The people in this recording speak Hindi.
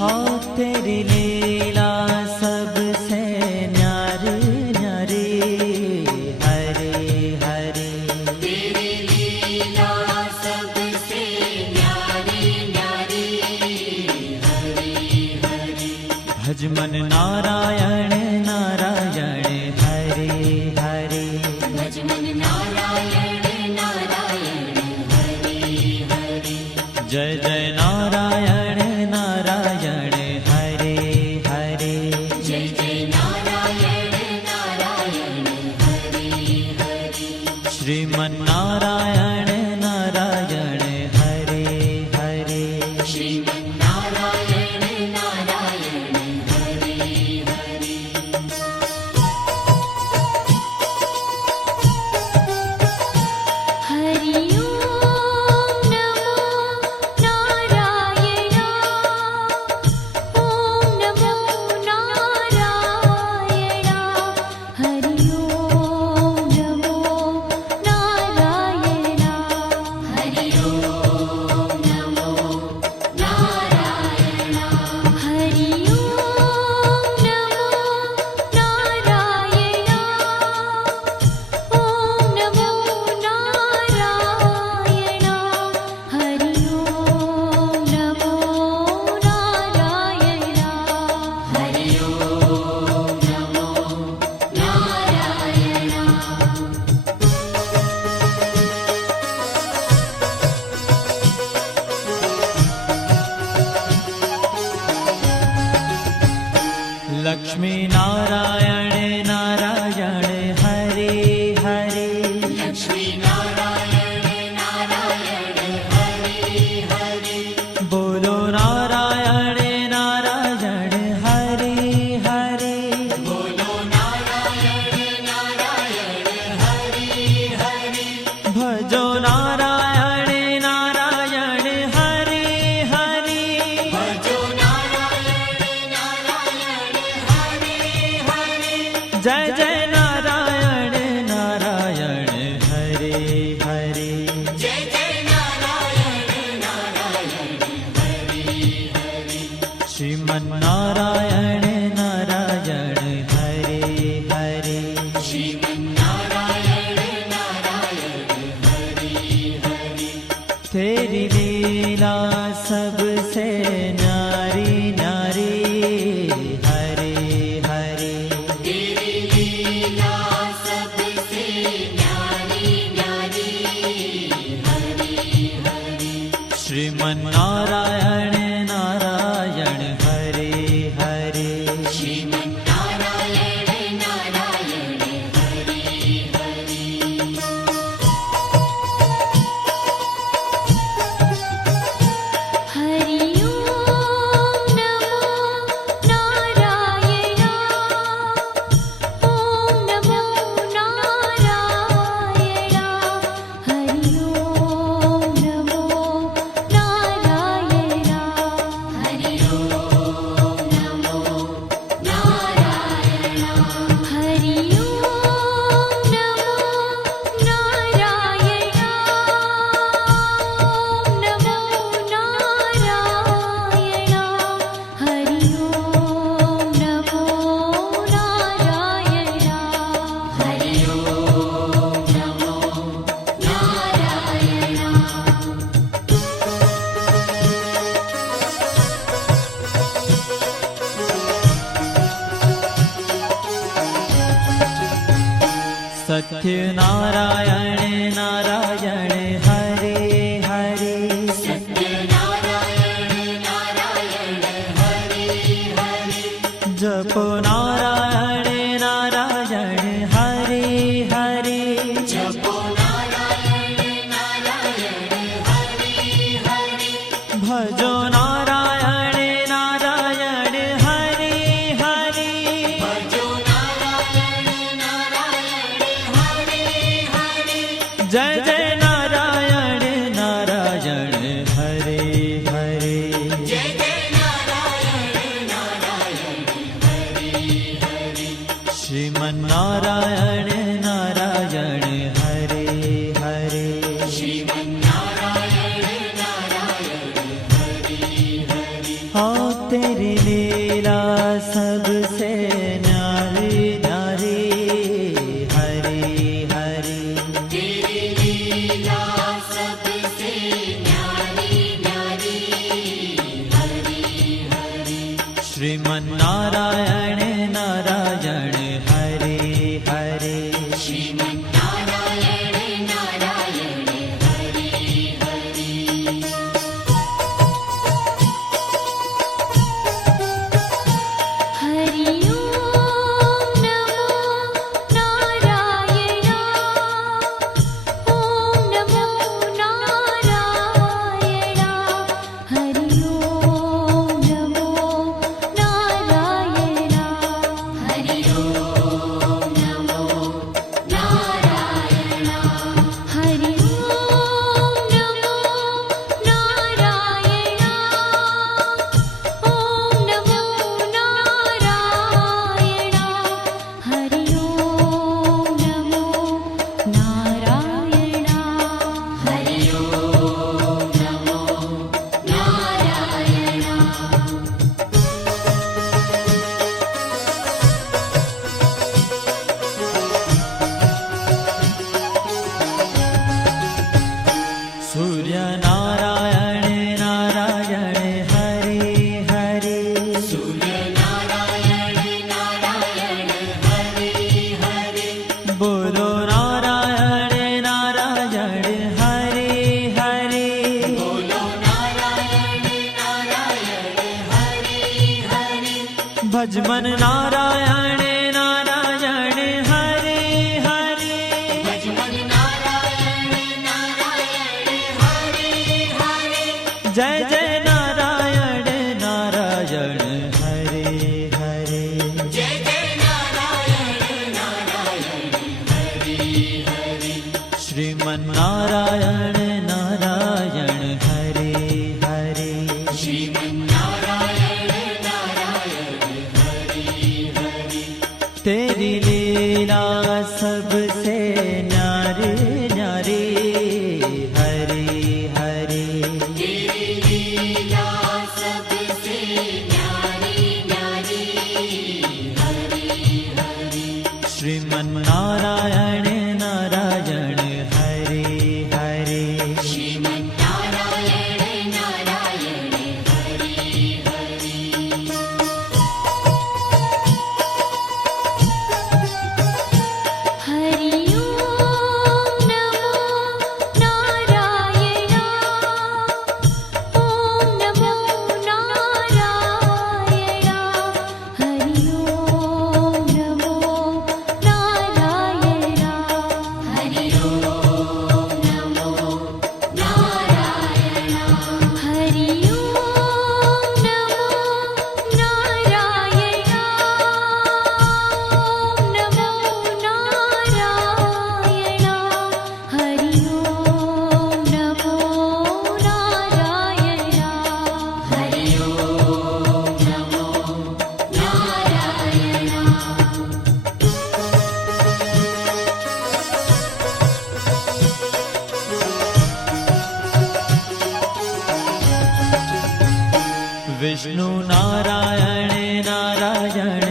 हाँ तेरी लीला सबसे न्यारी न्यारी, हरे हरे। तेरी लीला सबसे न्यारी न्यारी, हरि हरि। भज मन नारायण नारायण, हरे हरे। भज मन नारायण नारायण, हरि हरि। जय जय नारायण नारायण, हरे हरे। जय जय नारायण नारायण, हरि हरि। श्रीमन नारायण नारायण, हरे हरे। श्रीमन नारायण नारायण, हरि हरि। हरि ओम नमो नारायण। ओम नमो नारायण। हरि ओम नमो नारायण। हरि ओम नमो नारायण। हरि ओम नमो नारायण। ओम नमो नारायण। हरि ओम नमो नारायण। हरि ओम नमो नारायण। लक्ष्मी नारायण नारायण, हरे हरे। लक्ष्मी नारायण नारायण, हरि हरि। बोलो नारायण नारायण, हरे हरे। बोलो नारायण नारायण, हरि हरि। भजो नारायण नारायण, हरे हरे। भजो नारायण नारायण, हरि हरि। जय जय नारायण नारायण, हरे हरे। जय जय नारायण नारायण, हरि हरि। श्रीमन नारायण नारायण, हरे हरे। श्रीमन नारायण नारायण, हरि हरि। तेरी लीला सबसे न्यारी न्यारी, हरे हरे। तेरी लीला सबसे न्यारी न्यारी, हरि हरि। श्रीमन नारायण नारायण, हरे हरे। श्रीमन नारायण नारायण, हरि हरि। हरि ओम नमो नारायण। ओम नमो नारायण। हरि ओम नमो नारायण। हरि ओम नमो नारायण। हरि ओम नमो नारायण। ओम नमो नारायण। हरि ओम नमो नारायण। हरि ओम नमो सत्य नारायण नारायण, हरे हरे। सत्य नारायण नारायण, हरि हरि। जपो नारायण नारायण, हरे हरे। जपो नारायण नारायण, हरि हरि। भजो नारायण नारायण, हरे हरे। भजो नारायण नारायण, हरि हरि। जय जय नारायण नारायण, हरे हरे। जय जय नारायण नारायण, हरि हरि। श्रीमन नारायण नारायण, हरे हरे। श्रीमन नारायण नारायण, हरि हाँ तेरी लीला सबसे न्यारी न्यारी हरी हरी तेरी लीला सबसे न्यारी न्यारी हरि हरि श्रीमन नारायण नारायण हरे हरे श्रीमन् नारायण नारायण हरि हरि हरि ओम नमो नारायण ओम नमो नारायण हरि ओम नमो नारायण हरि ओम नमो नारायण हरि ओम नमो नारायण ओम नमो नारायण हरि ओम नमो नारायण हरि ओम नमो नारायण सूर्य नारायण नारायण हरे हरे सूर्य नारायण नारायण हरि हरि बोलो नारायण नारायण हरे हरे बोलो नारायण नारायण हरि हरि भजमन नारायण नारायण हरे हरे भजमन नारायण नारायण हरि हरि जय जय नारायण नारायण हरे हरे जय जय नारायण नारायण हरि हरि श्रीमन नारायण नारायण हरे हरे श्रीमन् नारायण नारायण हरि हरि तेरी लीला सबसे न्यारी न्यारी हरे हरे तेरी लीला सबसे न्यारी न्यारी हरि हरि श्रीमन नारायण नारायण हरे हरे श्रीमन् नारायण नारायण हरि हरि हरि ओम नमो नारायण ओम नमो नारायण हरि ओम नमो नारायण हरि ओम नमो नारायण हरि ओम नमो नारायण ओम नमो नारायण हरि ओम नमो नारायण हरि ओम नमो नारायण विष्णु नारायण नारायण